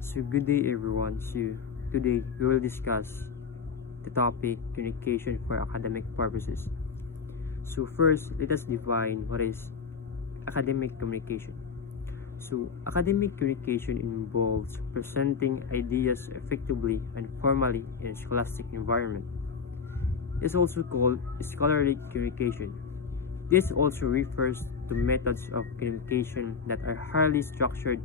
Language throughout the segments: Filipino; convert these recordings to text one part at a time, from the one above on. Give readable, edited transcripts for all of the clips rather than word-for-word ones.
So good day everyone. So today we will discuss the topic communication for academic purposes. So first, let us define what is academic communication. So academic communication involves presenting ideas effectively and formally in a scholastic environment. It's also called scholarly communication. This also refers to methods of communication that are highly structured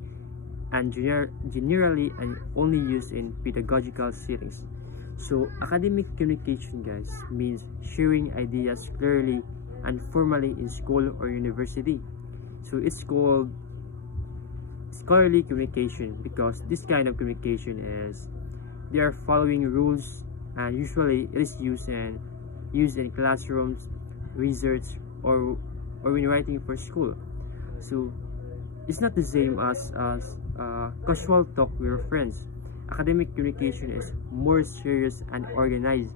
and generally and only used in pedagogical settings. So academic communication, guys, means sharing ideas clearly and formally in school or university. So it's called scholarly communication because this kind of communication is they are following rules, and usually it is used in classrooms, research, or when writing for school. So it's not the same as casual talk with your friends. Academic communication is more serious and organized.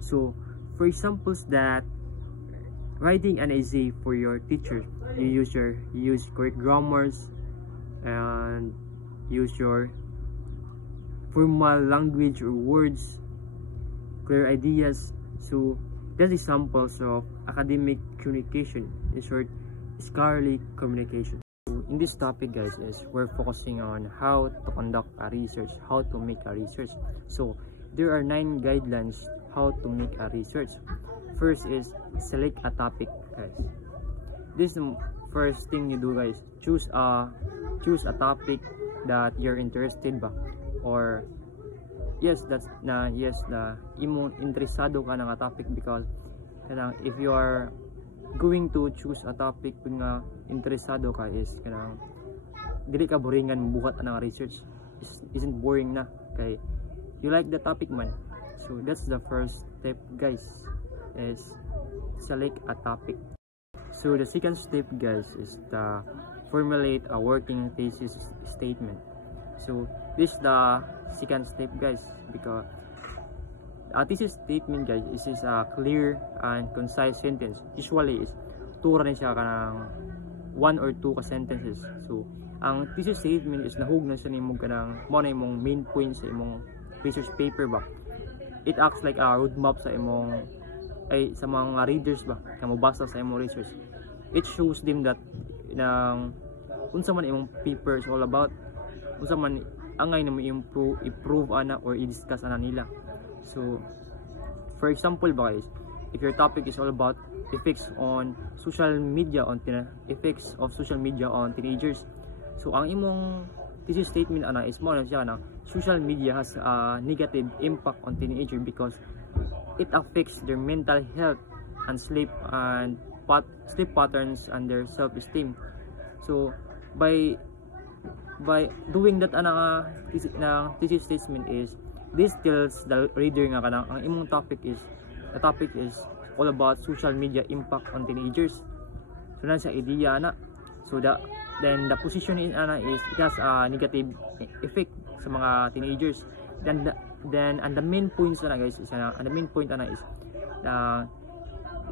So for examples that writing an essay for your teacher, you use correct grammars and use your formal language or words, clear ideas. So that's examples of academic communication, in short, scholarly communication. So in this topic, guys, is we're focusing on how to conduct a research, how to make a research. So there are 9 guidelines how to make a research. First is select a topic, guys. This is the first thing you do, guys. Choose a topic that you're interested ba, or yes, that's na yes na imong interesado ka nga topic, because if you are going to choose a topic kung nga interesado ka is dili ka boringan buhat ang research. Isn't boring na kay you like the topic man. So that's the first step, guys, is select a topic. So the second step, guys, is to formulate a working thesis statement. So this is the second step, guys, because a thesis statement, guys, is a clear and concise sentence. Usually is tura rin siya kanang 1 or 2 ka sentences. So ang thesis statement is nahug na siya nimo kanang mo na imong main points sa imong research paper ba. It acts like a roadmap sa imong sa mga readers ba nga mobasa sa imong research. It shows them that unsa man imong paper is all about, unsa man angay na mo improve ana or i-discuss ana nila. So for example ba, guys, if your topic is all about effects of social media on teenagers, so ang imong thesis statement ana is mo na siya na social media has a negative impact on teenager because it affects their mental health and sleep patterns and their self-esteem. So by doing that thesis statement is this tells the reader nga kanang ang imong topic is all about social media impact on teenagers. So na sa idea na. So then the positioning ana is it has a negative effect sa mga teenagers. Then the main points na, guys, is the main point ana is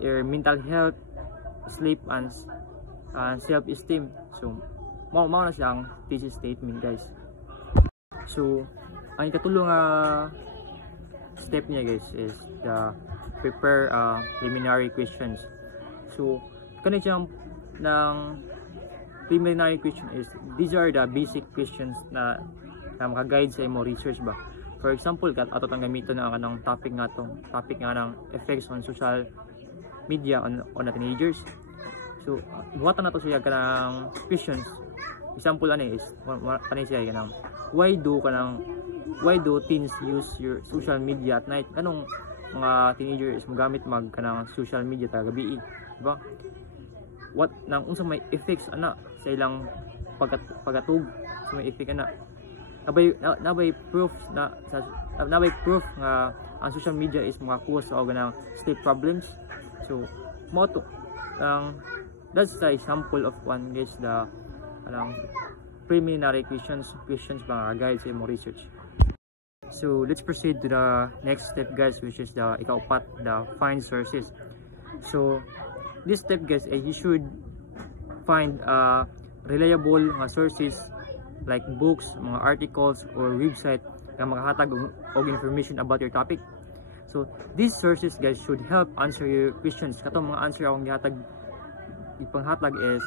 your mental health, sleep, and self-esteem. So mao na siya ang thesis statement, guys. So ang ikatulong step niya, guys, is the prepare preliminary questions. So kani siyang ng preliminary question is these are the basic questions na maka-guide sa imo research ba. For example, ato tang gamiton na kanang topic nga ng effects on social media on the teenagers. So buhatan nato siya kanang questions. Example ani is kanay siya kanang why do teens use your social media at night? Anong mga teenagers magamit kanang social media ta gabi, diba? What nang unsa may effects ana sa ilang pagatug, sa may effect ana? Nabay proof nga ang social media is mga cause og ganang sleep problems. So mo to that's the example of one, guys, the preliminary questions mga guys sa imong research. So let's proceed to the next step, guys, which is the ikaupat, the find sources. So this step, guys, you should find reliable sources like books, mga articles or website nga makahatag og information about your topic. So these sources guys should help answer your questions. Katong mga answer akong gihatag ipanghatag is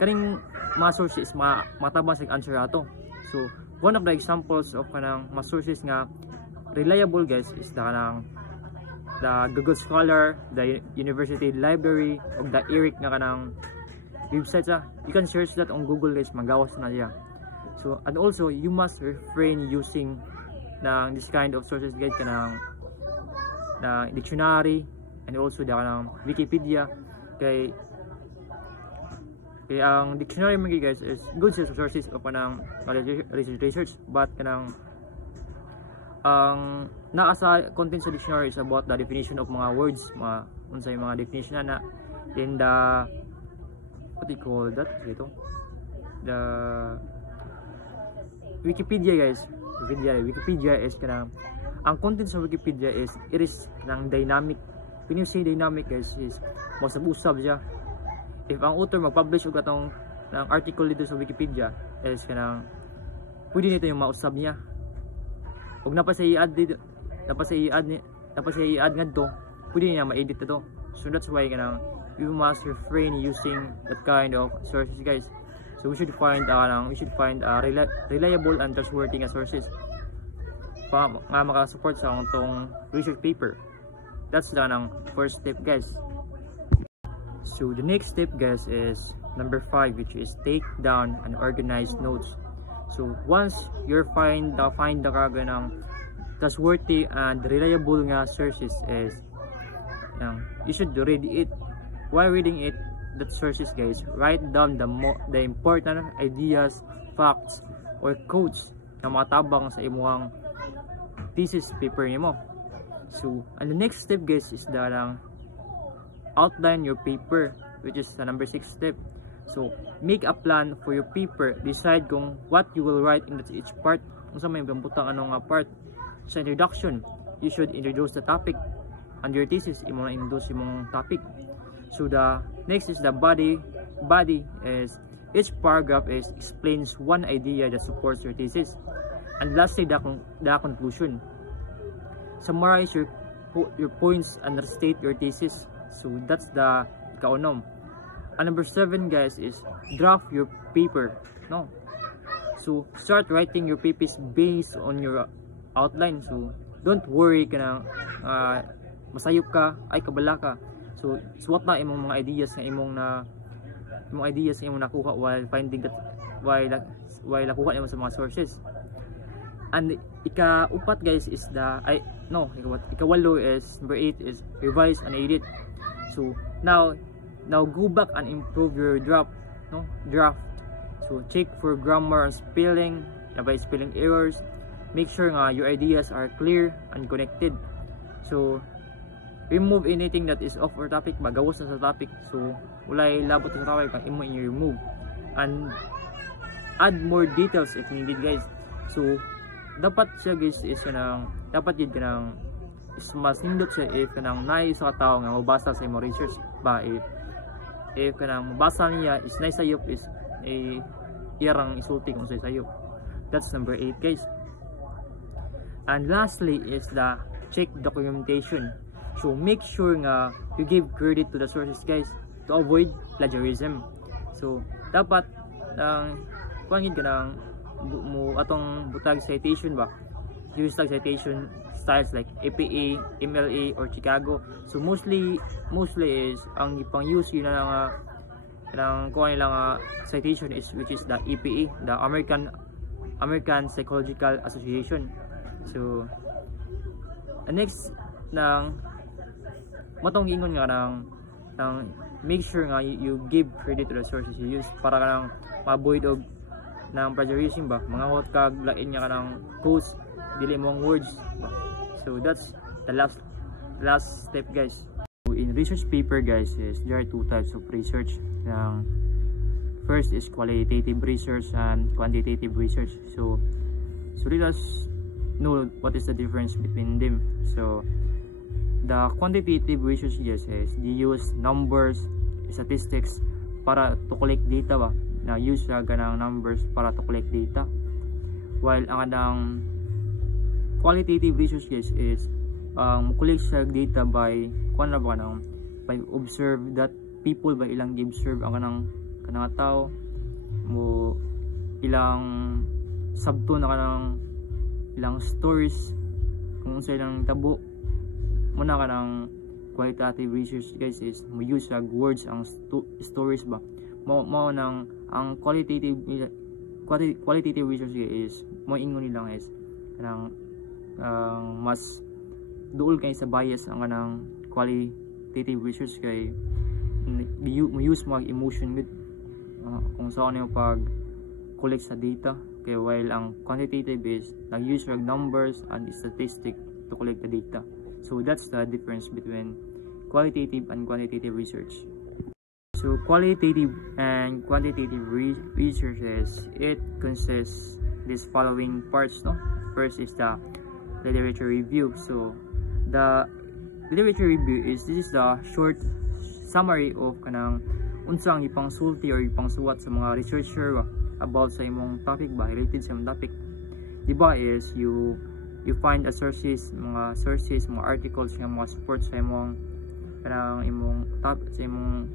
kaning mga sources matabang sa answer ato. So one of the examples of kanang mga sources nga reliable guys is the Google Scholar, the University Library, o the ERIC nga kanang websites. You can search that on Google guys, magawas na siya. So and also you must refrain using this kind of sources guys kanang na dictionary and also the kanang Wikipedia. Kay ang dictionary mga guys is good sources of kanang research, but kanang ang naa sa content sa dictionary is about the definition of mga words, unsay mga definition na, then the what do you call that ito, the Wikipedia guys. Wikipedia is kanang ang content sa Wikipedia is it is kanang dynamic. When you say dynamic guys is masab-usab siya. If ang author mag-publish og atong article dito sa Wikipedia is kanang pwede nito yung mausab niya. Ug napa sa i-add ngadto, pwede niya ma-edit ito. So that's why kanang you must refrain using that kind of sources guys. So we should find reliable and trustworthy sources nga maka-support sa atong research paper. That's the first step guys. So the next step guys is number 5, which is take down and organize notes. So once you're find the ganang trustworthy and reliable nga sources is you should read it. While reading it, that sources guys, write down the important ideas, facts or quotes na matabang sa imong thesis paper nimo. So and the next step guys is the outline your paper, which is the number 6 step. So make a plan for your paper. Decide kung what you will write in each part. Kung sa may bambutang anong part. Sa introduction, you should introduce the topic. And your thesis, imo na introduce imong topic. So the next is the body. Body is each paragraph explains one idea that supports your thesis. And lastly, the conclusion. Summarize your points and restate your thesis. So that's the kaunom. And number 7 guys is draft your paper. No. So start writing your papers based on your outline. So don't worry kanang masayop ka ay kabala ka. So swat na imong mga ideas nga imong nakuha while finding that while nakuha nimo sa mga sources. And ika-upat guys is ika-walo is number 8 is revise and edit. So now go back and improve your draft. So check for grammar and spelling, by spelling errors. Make sure nga your ideas are clear and connected. So remove anything that is off our topic, magawas na sa topic. So walay labot sa topic kang imo i-remove. And add more details if needed guys. So dapat siya guys is dapat yun kanang mas nindot siya if kanang naay sa tao nga mabasa sa imong research ba, if kanang mabasa niya is naay sayop is iyarang isulti kung say sayop. That's number 8 guys. And lastly is the check documentation. So make sure nga you give credit to the sources guys to avoid plagiarism. So dapat pangid kanang mo atong butag citation ba, use tag citation styles like APA, MLA or Chicago. So mostly is ang ipang use yun na kuha nilang citation is which is the EPA, the American Psychological Association. So next matong ingon nga make sure nga you give credit to the sources you use para kanang ma-avoid og ng plagiarism ba, mga hot kag lain niya kanang quotes dili mong words ba. So that's the last step guys. So in research paper guys is there are 2 types of research. First is qualitative research and quantitative research. So let us know what is the difference between them. So the quantitative research guys is they use numbers, statistics para to collect data ba, na use siya ganang numbers para to collect data, while ang kanang qualitative research guys is collect siya data by kuan na ba kanang by observe that people, by ilang gi-observe ang kanang tao mo, ilang sabto na kanang ilang stories kung sa ilang tabo mo na kanang qualitative research guys is mo use words ang stories ba mo nang ang qualitative research is mo ingon nila guys kanang mas duol kay sa bias ang kanang qualitative research kay mo use mo emotion with kung saan yung pag collect sa data, kay while ang quantitative is nag-use numbers and statistic to collect the data. So that's the difference between qualitative and quantitative research. So qualitative and quantitative research is, it consists these following parts, no? First is the literature review. So the literature review is, this is the short summary of kanang unsang ipangsulti or ipangsuwat sa mga researcher about sa imong topic ba, related sa imong topic. Diba is you find a sources, mga articles, mga support sa imong kanang imong sa imong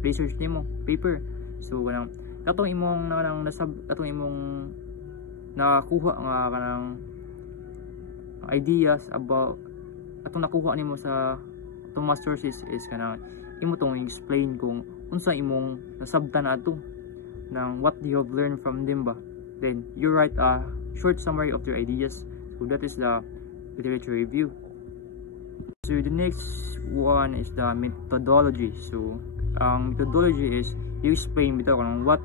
research nimo paper. So kanang katong imong katong imong nakakuha nga kanang ideas about atong nakuha nimo sa atong mga sources is kanang imo tong explain kung unsa imong nasabtan ato ng what you have learned from them ba. Then you write a short summary of your ideas. So that is the literature review. So the next one is the methodology. So methodology is you explain bitaw kung what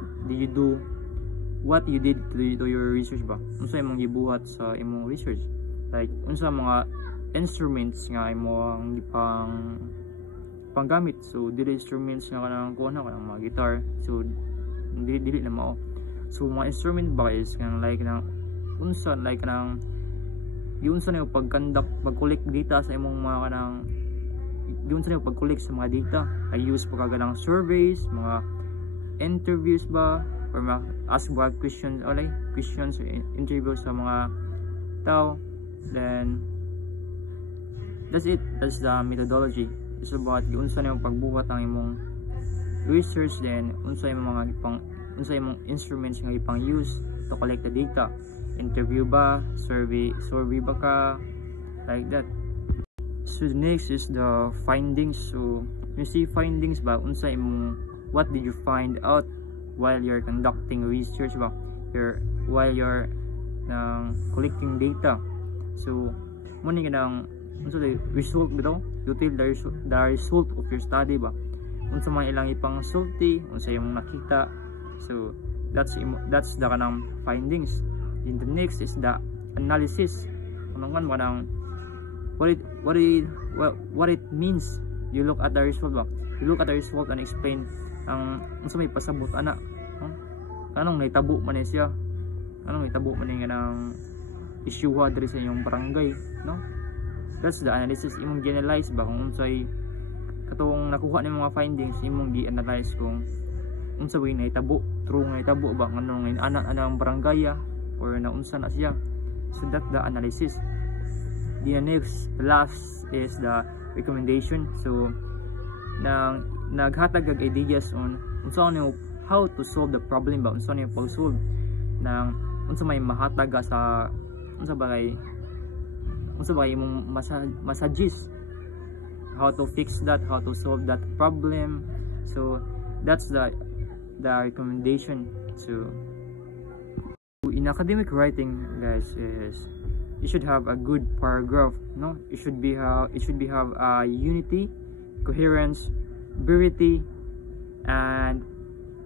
you did to your research ba, unsa imong gibuhat sa imong research, like unsa mga instruments nga imong panggamit. So dili instruments nga kanang mga guitar, so dili na mao. So mga instrument ba is kanang like nang unsa like kanang unsa na pag-collect data sa imong mga kanang unsa na pag-collect sa mga data. I use pagkaganang surveys, mga interviews ba, or ask ba questions or interviews sa mga tao. Then that's it. That's the methodology. It's about unsa na yung pagbuhat ang imong research, then unsa imong instruments nga ipang use to collect the data. Interview ba, survey ba ka, like that. So the next is the findings. So you see findings ba, unsa imong, what did you find out while you're conducting research ba, while you're collecting data. So muna ganang unsa the result bitaw, you tell the result of your study ba, unsa man ilang ipang sulti, unsa imong nakita. So that's the kanang findings. Then the next is the analysis. Anong man what it means. You look at the result ba, you look at the result and explain ang unsa may pasabot ana, anong naitabo man siya, anong naitabo man nga nang issue diri sa inyong barangay, no? That's the analysis. Imong generalize ba kung unsay katong nakuha ni mga findings, imong gi-analyze kung unsa way naitabo, true nga naitabo ba nganong ana-ana ang barangay or naunsa na siya. So that's the analysis. The last is the recommendation. So naghatag og ideas on unsa ni how to solve the problem ba, unsa ni pag-solve nang unsa may mahatag sa unsa ba imong messages, how to fix that, how to solve that problem. So that's the recommendation. So in academic writing guys is you should have a good paragraph, no? It should have unity, coherence, brevity, and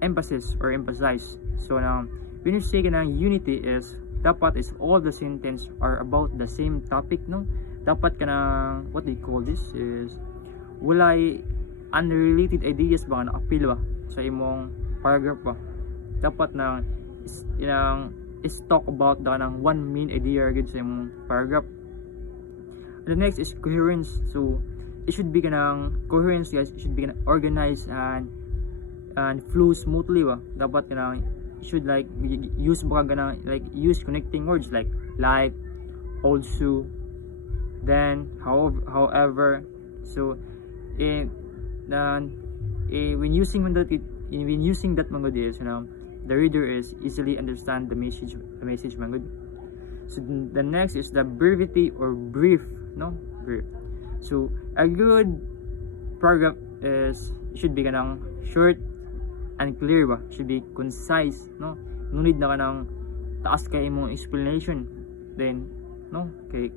emphasis or emphasize. So now when you say kanang unity is dapat is all the sentence are about the same topic, no? Dapat kanang what they call this is walay unrelated ideas ba na appeal ba sa imong paragraph ba. Dapat na is talk about the kanang one main idea gid sa imong paragraph. The next is coherence. So it should be kanang coherence guys, it should be organized and and flow smoothly ba. Dapat kanang should like use baka ganang like use connecting words like also, then, however. So when using that mga this, the reader is easily understand the message mga. So the next is the brevity or brief, brief. So a good paragraph should be kanang short and clear ba, should be concise, no need na kanang taas kay imong explanation, then kay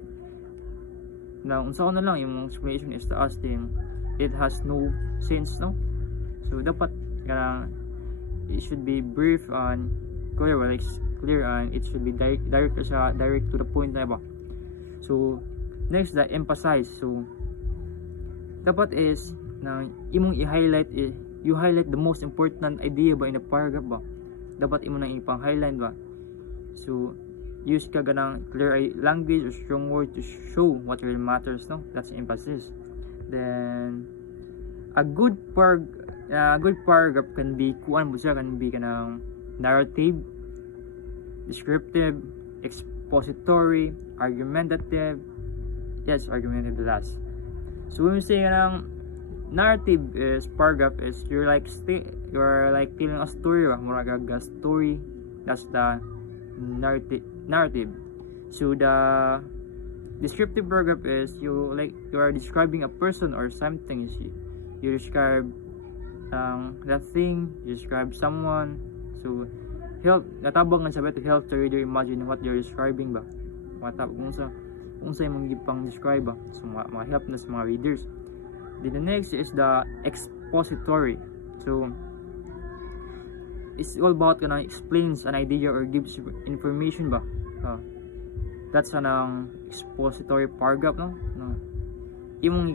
na unsa na lang yung explanation is taas, then it has no sense, so dapat kanang it should be brief and clear, like clear, and it should be direct to the point na ba. So next, the emphasize. So dapat is na imong i-highlight you highlight the most important idea ba in a paragraph ba, dapat imo nang ipang-highlight ba. So use ka ganang clear language or strong word to show what really matters, that's emphasis. Then a good paragraph can be kanang narrative, descriptive, expository, argumentative. Yes, argumentative the last. So when we say narrative is paragraph is you're like telling a story, murag a story. That's the narrative. So the descriptive paragraph is you are describing a person or something. You describe that thing, you describe someone. So natabangan sabi to help the reader imagine what you're describing ba. Kung sa imong gipang describe ba. So mga help na sa mga readers. Then the next is the expository. So it's all about explains an idea or gives information ba. That's an expository paragraph, imong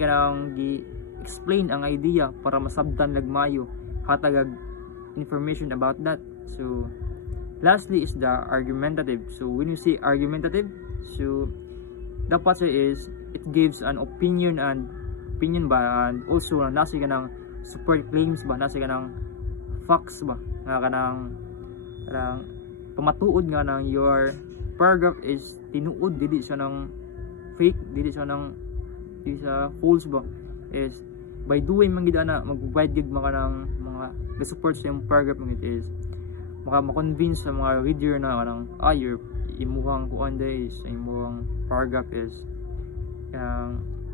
gi-explain ang idea para masabtan lagmayo, hatagag information about that. So lastly is the argumentative. So when you say argumentative, so dapat siya is it gives an opinion ba, and also nasa ka ng support claims ba, nasa ka ng facts ba, nga kanang pamatuod nga ng your paragraph is tinuod, dili siya ng fake, dili siya false ba, is by doing manggid ana mag-provide gid maka ng mga support sa yung paragraph ng it is maka-convince sa mga reader na kanang your imuhang kuan is imuhang paragraph is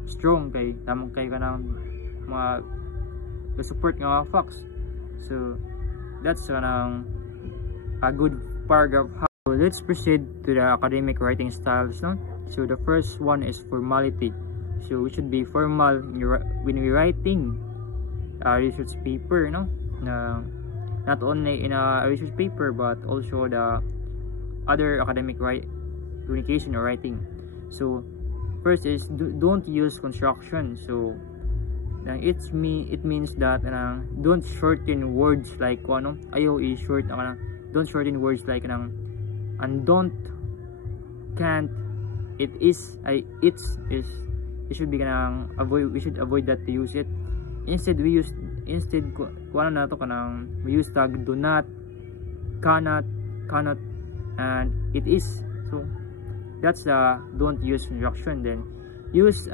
strong kay tamang kay kanang mga support nga facts. So that's kanang a good paragraph. So let's proceed to the academic writing styles, So the first one is formality. So we should be formal when we writing a research paper, not only in a research paper but also the other academic communication or writing. So first is don't use construction. So it means that don't shorten words like ayaw i-short don't shorten words like and don't, can't, it is, it should be we should avoid that to use it. Instead we use we use tag do not, cannot, and it is. So that's don't use construction. Then use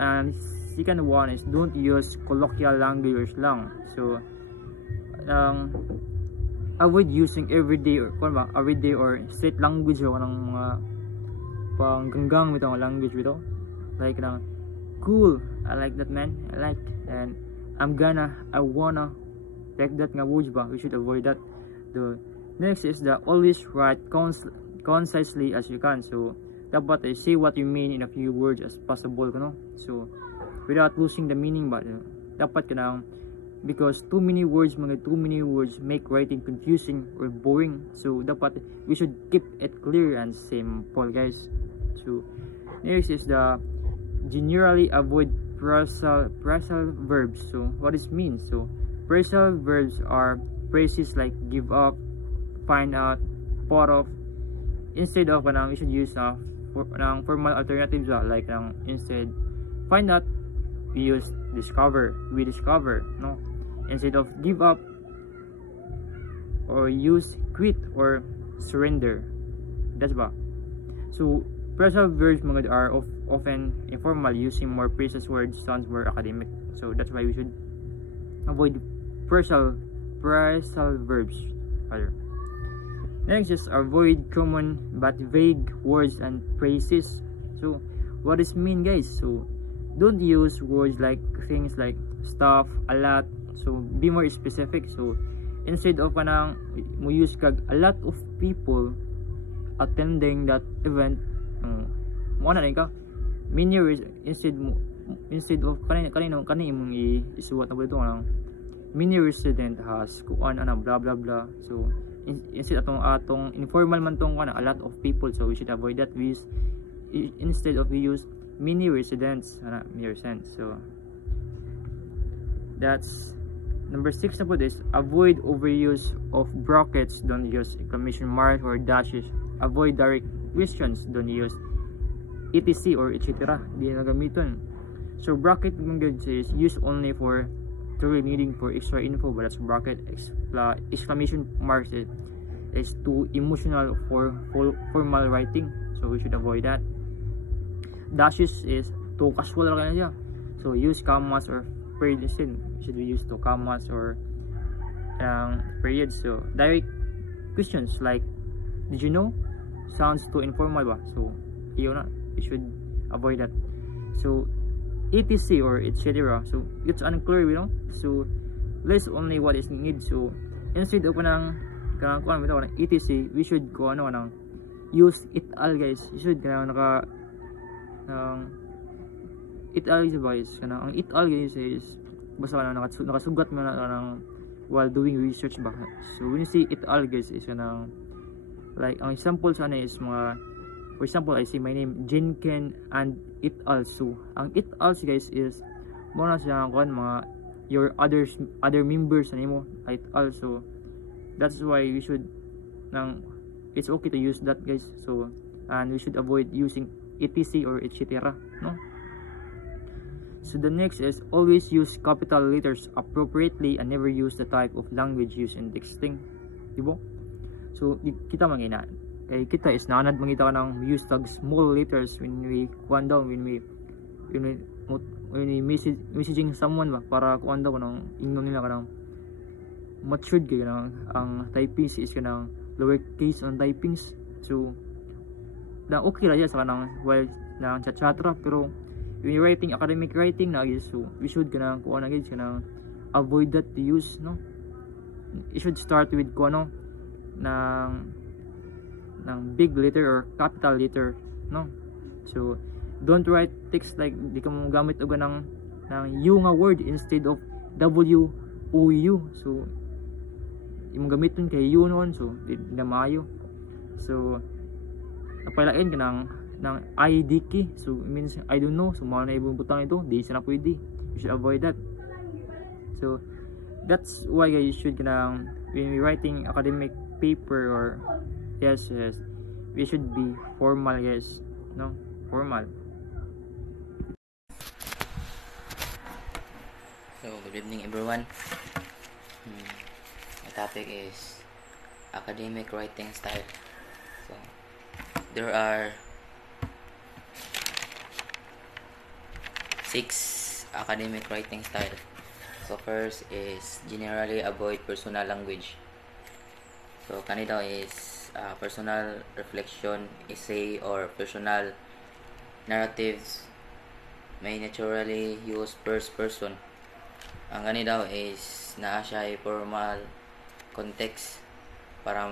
second one is don't use colloquial language lang. So avoid using everyday or straight language o mga pang-ganggang bitong language bito, like cool, I like that man, I like, and I wanna, like that nga words ba, we should avoid that. The next is the always write concisely as you can. So dapat say what you mean in a few words as possible, so without losing the meaning ba. Dapat because too many words make writing confusing or boring. So dapat we should keep it clear and simple, guys. So next is the generally avoid phrasal verbs. So what this means? So phrasal verbs are phrases like give up, find out, thought of. Instead of we should use formal alternatives like instead find out, we use discover, we discover, Instead of give up, or use quit or surrender. That's ba? So phrasal verbs mga are often informal, using more precise words sounds more academic. So that's why we should avoid phrasal verbs. Next is avoid common but vague words and phrases. So what does mean, guys? So don't use words like things like stuff, a lot. So be more specific. So instead of kanang mo use kag a lot of people attending that event, mo na ka many instead of kanino imong isuwat na ito kanang many resident has kuan ana blah blah blah. So instead atong informal man tong kana a lot of people, so we should avoid that. We use instead of we use many residents ana many residents. So that's number 6 na po. This avoid overuse of brackets, don't use exclamation mark or dashes. Avoid direct questions, don't use etc or etc, di na gamiton. So bracket is used only for truly needing for extra info, but that's bracket. Exclamation marks is too emotional for formal writing, so we should avoid that. Dashes is too casual lang siya, so use commas or periods. Should we use to commas or periods. So direct questions like did you know sounds too informal ba, so yun na, we should avoid that. So etc or etc, so it's unclear, you know, so list only what is needed. So instead of kanang etc, we should go use it all, guys. You should naka it all is guys, ang it all guys is basta nakasugat mo na while doing research ba. So when you see it all, guys, is like ang example sana is mga, for example, I see my name Jinken and it also. Ang it also, guys, is muna siya mga your other members mo it also. That's why we should it's okay to use that, guys. So and we should avoid using etc or etc, no. So the next is always use capital letters appropriately and never use the type of language used in texting, diba? So kita mangina kay kita is nanad mangita ka ng use tag small letters when we kuan down when we messaging someone ba, para kuan daw ng ingnon nila kanang matured kay kanang ang typings is kanang lower case on typings. So na okay ra sa kanang while na chat-chatra, pero when writing academic writing na is, so we should kanang kuan agad kanang avoid that to use, no. It should start with kuno ng big letter or capital letter, no. So don't write text like di ka mo gamit og ng u nga word instead of w o u. So imong gamiton kay u noon, so di na maayo. So napailain ka ng ID key, so it means I don't know, so mao na ibang butang ito, di na pwede. You should avoid that. So that's why you should when we writing academic paper or yes, we should be formal, guys, no, formal. So good evening, everyone. The topic is academic writing style. So there are 6 academic writing style. So first is generally avoid personal language. So kanito is personal reflection, essay, or personal narratives may naturally use first person. Ang kanito is naa siya formal context para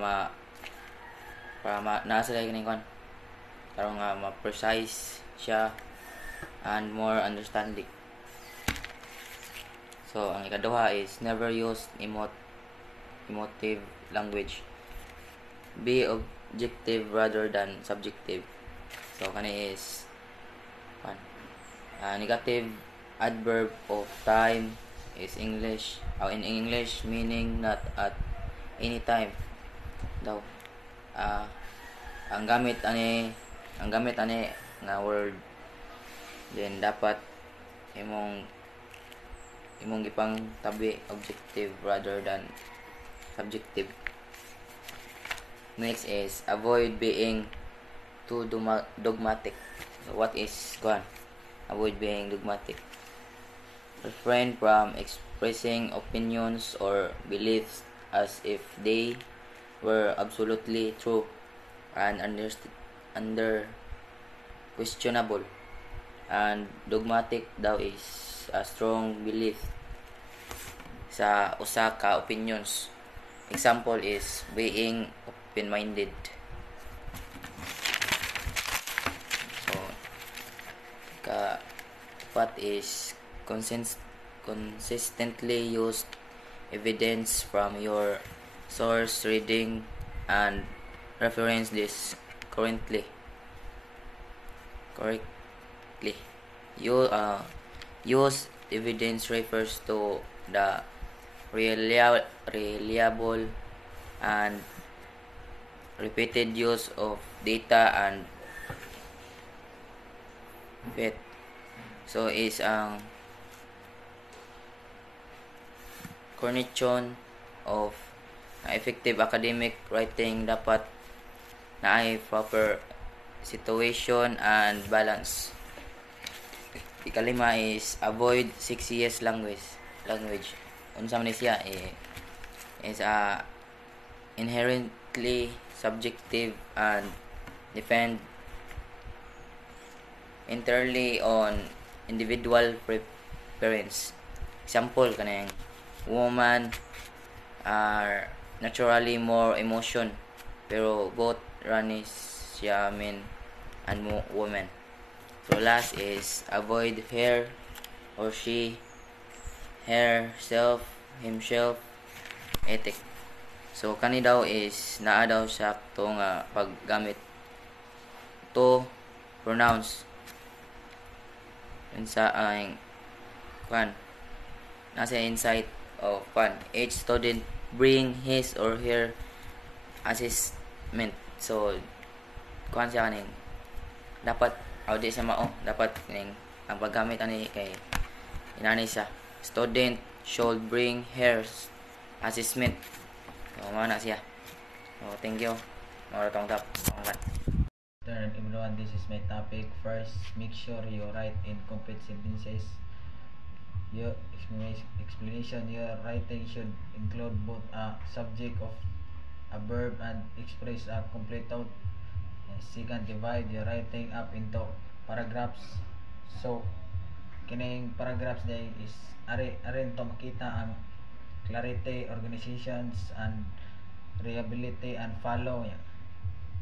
naa sila kining kon para nga ma-precise siya and more understanding. So ang ikaduha is never use emotive language. Be objective rather than subjective. So kani is negative adverb of time is English in English meaning not at any time daw. Ang gamit ani nga word, then dapat imong ipang tabi objective rather than subjective. Next is avoid being too dogmatic. So what is avoid being dogmatic? Refrain from expressing opinions or beliefs as if they were absolutely true and under questionable. And dogmatic daw is a strong belief sa usa ka opinions. Example is being open-minded. So, what is consistently used evidence from your source reading and reference this correctly. Use evidence refers to the reliable and repeated use of data and fact. So is ang cornerstone of effective academic writing dapat na ay proper situation and balance. Ikalima is avoid 6 language. Unsa man siya is inherently subjective and depend entirely on individual preference. Example kanang woman are naturally more emotion pero both siya men and woman. So last is avoid her or she, herself, himself, ethic. So kani daw is naa daw sakto nga paggamit to pronouns sa ang nasa insight of each student bring his or her assessment. So siya kaning dapat audi sa mao dapat ning ang paggamit ani kay inani siya student should bring her assessment. So mana siya. So thank you. Mao tong tap. Turn everyone, this is my topic. First, make sure you write in complete sentences. Your explanation, your writing should include both a subject of a verb and express a complete thought. Second, divide your writing up into paragraphs. So, kining paragraphs day is arin to makita ang clarity, organizations, and reliability and follow.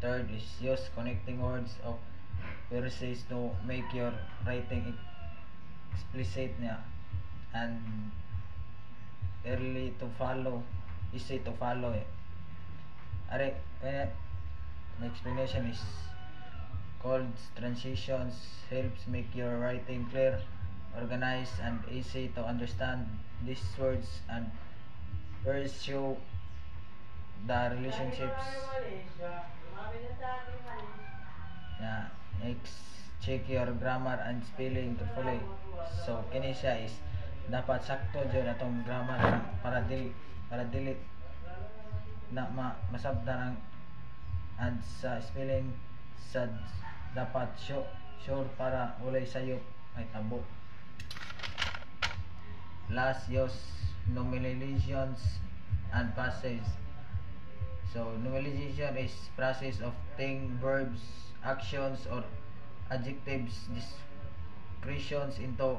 Third is use connecting words of phrases to make your writing explicit and easy to follow. My explanation is called transitions helps make your writing clear, organized, and easy to understand. These words and words show the relationships. Next, check your grammar and spelling carefully. So kini siya is dapat sakto jud atong grammar para dili na masabdan ang sa spelling sa dapat sure para walay sayop ay tabo. Last, use nominalizations and passages. So nominalization is process of thing, verbs, actions, or adjectives descriptions into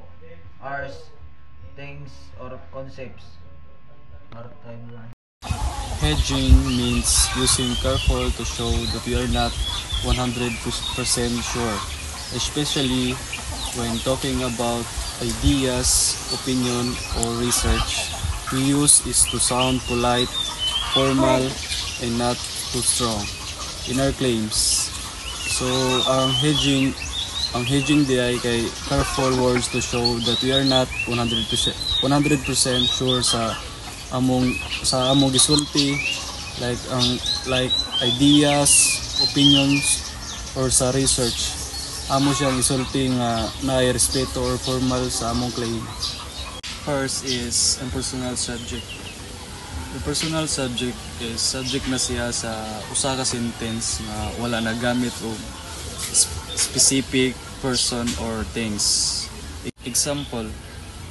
ours, things, or concepts. Hedging means using careful to show that we are not 100% sure, especially when talking about ideas, opinion, or research. We use is to sound polite, formal, and not too strong in our claims. So ang hedging di ay kay careful words to show that we are not 100% sure sa among gisulti, like ideas, opinions, or sa research. Amo siyang isulti nga naay respeto or formal sa among claim. First is impersonal subject. The personal subject is subject na siya sa usa ka sentence nga wala nagamit og specific person or things. Example,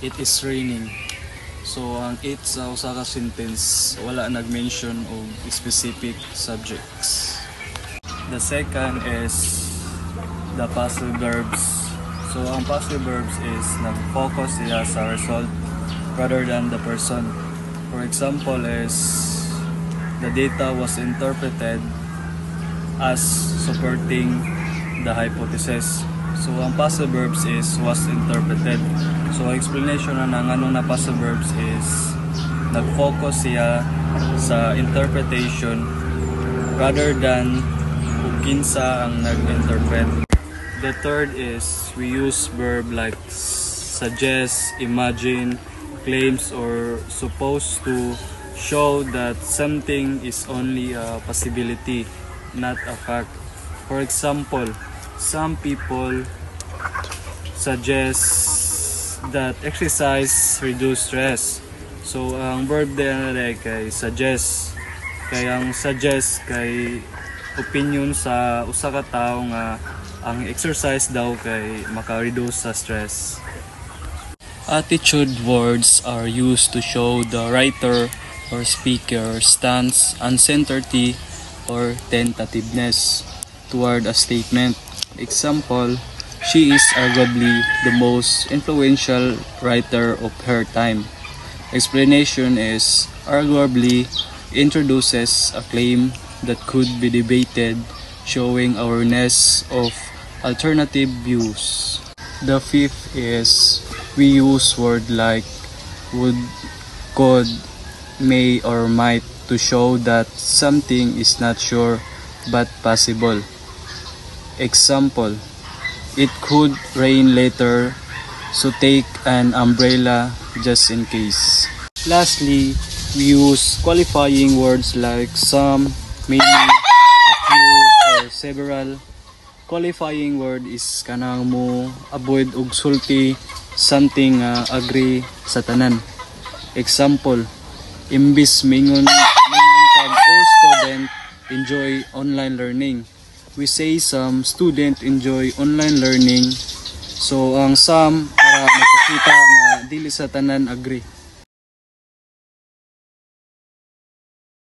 it is raining. So ang it sa usa ka sentence wala nag-mention og specific subjects. The second is the passive verbs. So ang passive verbs is nag-focus siya sa result rather than the person. For example is the data was interpreted as supporting the hypothesis. So ang passive verbs is was interpreted. So explanation na ng ano na passive verbs is nag-focus siya sa interpretation rather than kung kinsa ang nag-interpret. The third is we use verb like suggest, imagine, claims, or supposed to show that something is only a possibility, not a fact. For example, some people suggest that exercise reduce stress. So ang verb din na kay suggest. Kay ang suggest kay opinion sa usa ka tawo nga ang exercise daw kay maka-reduce sa stress. Attitude words are used to show the writer or speaker stance uncertainty or tentativeness toward a statement. Example, she is arguably the most influential writer of her time. Explanation is arguably introduces a claim that could be debated, showing awareness of alternative views. The fifth is we use words like would, could, may, or might to show that something is not sure but possible. Example, it could rain later, so take an umbrella just in case. Lastly, we use qualifying words like some, many, a few, or several. Qualifying word is kanang mo avoid og sulti something agree sa tanan. Example, imbis mingon kag all student enjoy online learning, we say some student enjoy online learning. So ang some para makita nga dili sa tanan agree.